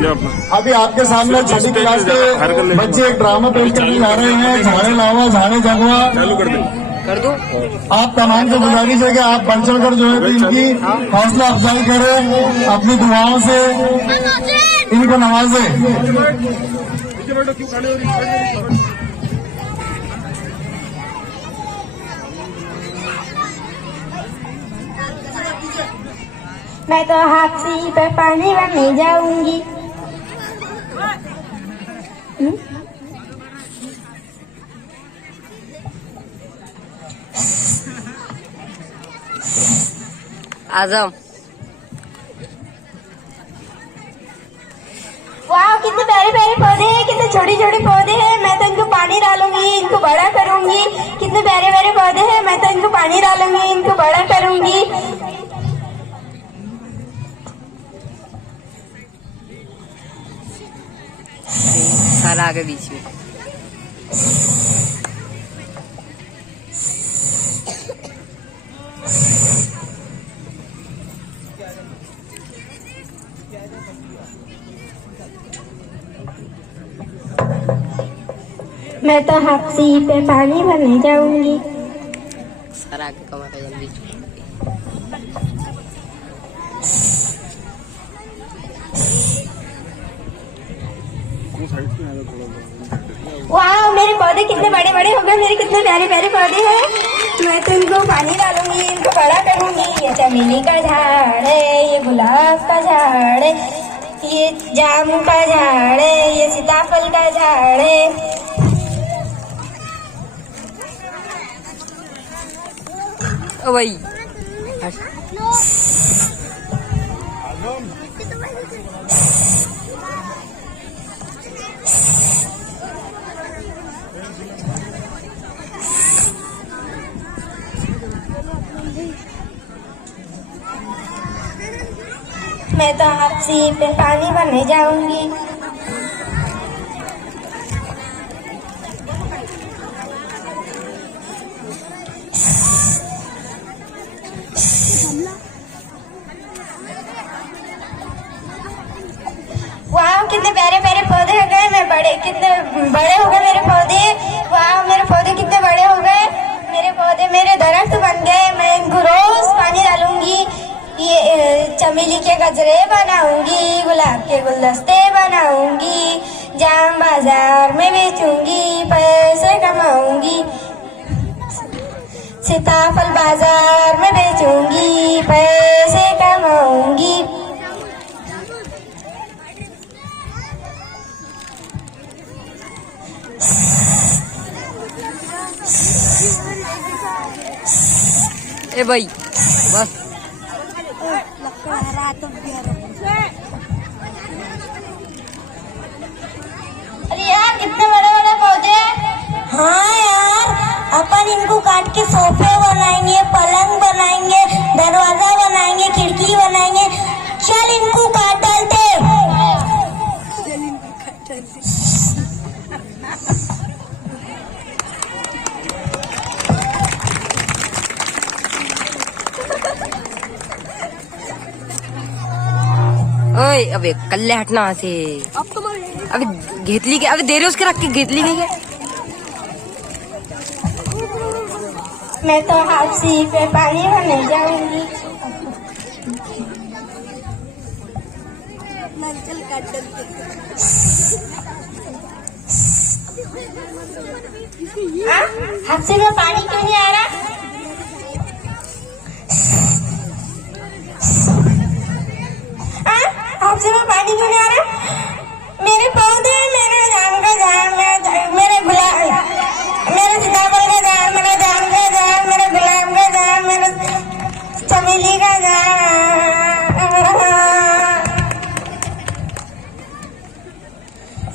अभी आपके सामने 6ठी क्लास के बच्चे एक ड्रामा पेश करने जा रहे हैं, झाड़े लावा झाड़े जगवा। चालू कर दो। आप तमाम से गुजारिश है कि आप बढ़ चढ़ कर जो है इनकी हौसला अफजाई करें, अपनी दुआओं से इनको नवाजें। मैं तो हाथी पे पानी भरने जाऊंगी। आजम वाह, कितने प्यारे प्यारे पौधे हैं, कितने छोटे छोटे पौधे हैं। मैं तो इनको पानी डालूंगी, इनको बड़ा करूंगी। कितने प्यारे प्यारे पौधे हैं, मैं तो इनको पानी डालूंगी, इनको बड़ा करूंगी। सारा आगे बीच में। मैं तो हाथी पे पानी भरने जाऊंगी। सारा आगे कमर है जल्दी। वाह, मेरे पौधे कितने बड़े बड़े हो गए, मेरे कितने प्यारे प्यारे पौधे हैं। मैं तो इनको पानी डालूंगी, इनको बड़ा करूंगी। ये चमेली का झाड़ है, ये गुलाब का झाड़ है, ये जाम का झाड़ है, ये सीताफल का झाड़ है। ओ भाई मैं तो हाथी पे पानी भरने जाऊंगी। वाह, कितने प्यारे प्यारे पौधे हो गए। मैं कितने बड़े हो गए मेरे पौधे। वाह, मेरे पौधे कितने बड़े हो गए। मेरे पौधे मेरे दरख्त बन गए। मैं इनको रोज पानी डालूंगी। ये चमेली के गजरे बनाऊंगी, गुलाब के गुलदस्ते बनाऊंगी, जाम बाजार में बेचूंगी, पैसे कमाऊंगी। सीताफल बाजार में बेचूंगी, पैसे कमाऊंगी। ए भाई बस। अरे यार, कितने बड़े बड़े पौधे। हाँ यार, अपन इनको काट के सोफे बनाएंगे, पलंग बनाएंगे, दरवाजा बनाएंगे, खिड़की बनाएंगे। चल इनको काट डालते। ओए अबे कल्ले हटना से। अबे घेतली के अबे दे रहे उसके रख के घेतली नहीं है। मैं तो हाथी पे पानी भरने जाऊंगी। हाथी में पानी क्यों नहीं आ रहा। हाथी में पानी क्यों नहीं आ रहा। मेरे पौधे, मेरे जाम का झाड़, मेरे गुलाब, मेरे सीताफल का झाड़, मेरा जाम का झाड़, मेरा गुलाब का झाड़, मेरा चमेली का झाड़।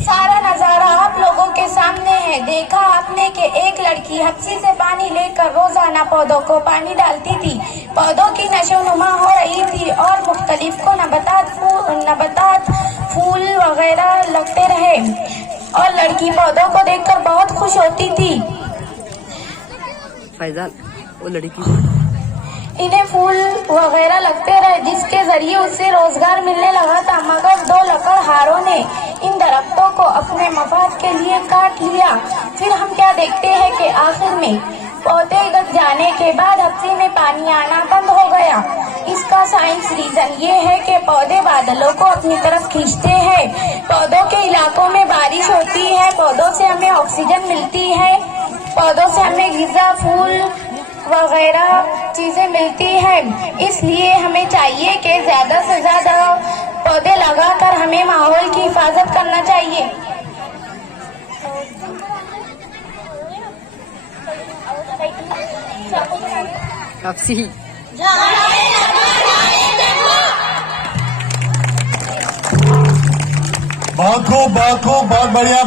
सारा नजारा आप लोगों के सामने है। देखा आपने कि एक लड़की हप्सी से पानी लेकर रोजाना पौधों को पानी डालती थी। पौधों की नशोनुमा हो रही थी और मुख्तलिफ को नबातात फूल वगैरह लगते रहे और लड़की पौधों को देखकर बहुत खुश होती थी। फैजान, वो लड़की इन्हें फूल वगैरह लगते रहे जिसके जरिए उससे रोजगार मिलने लगा था। मगर दो लकड़हारों हमने इन दरख्तों को अपने मफाद के लिए काट लिया, फिर हम क्या देखते हैं कि आखिर में पौधे गल जाने के बाद हफ्ते में पानी आना बंद हो गया। इसका साइंस रीजन ये है कि पौधे बादलों को अपनी तरफ खींचते हैं। पौधों के इलाकों में बारिश होती है, पौधों से हमें ऑक्सीजन मिलती है, पौधों से हमें ग़िज़ा, फूल वगैरह चीजें मिलती हैं। इसलिए हमें चाहिए कि ज्यादा से ज्यादा पौधे लगाकर हमें माहौल की हिफाजत करना चाहिए। तापसी बहुत खूब, बहुत बढ़िया।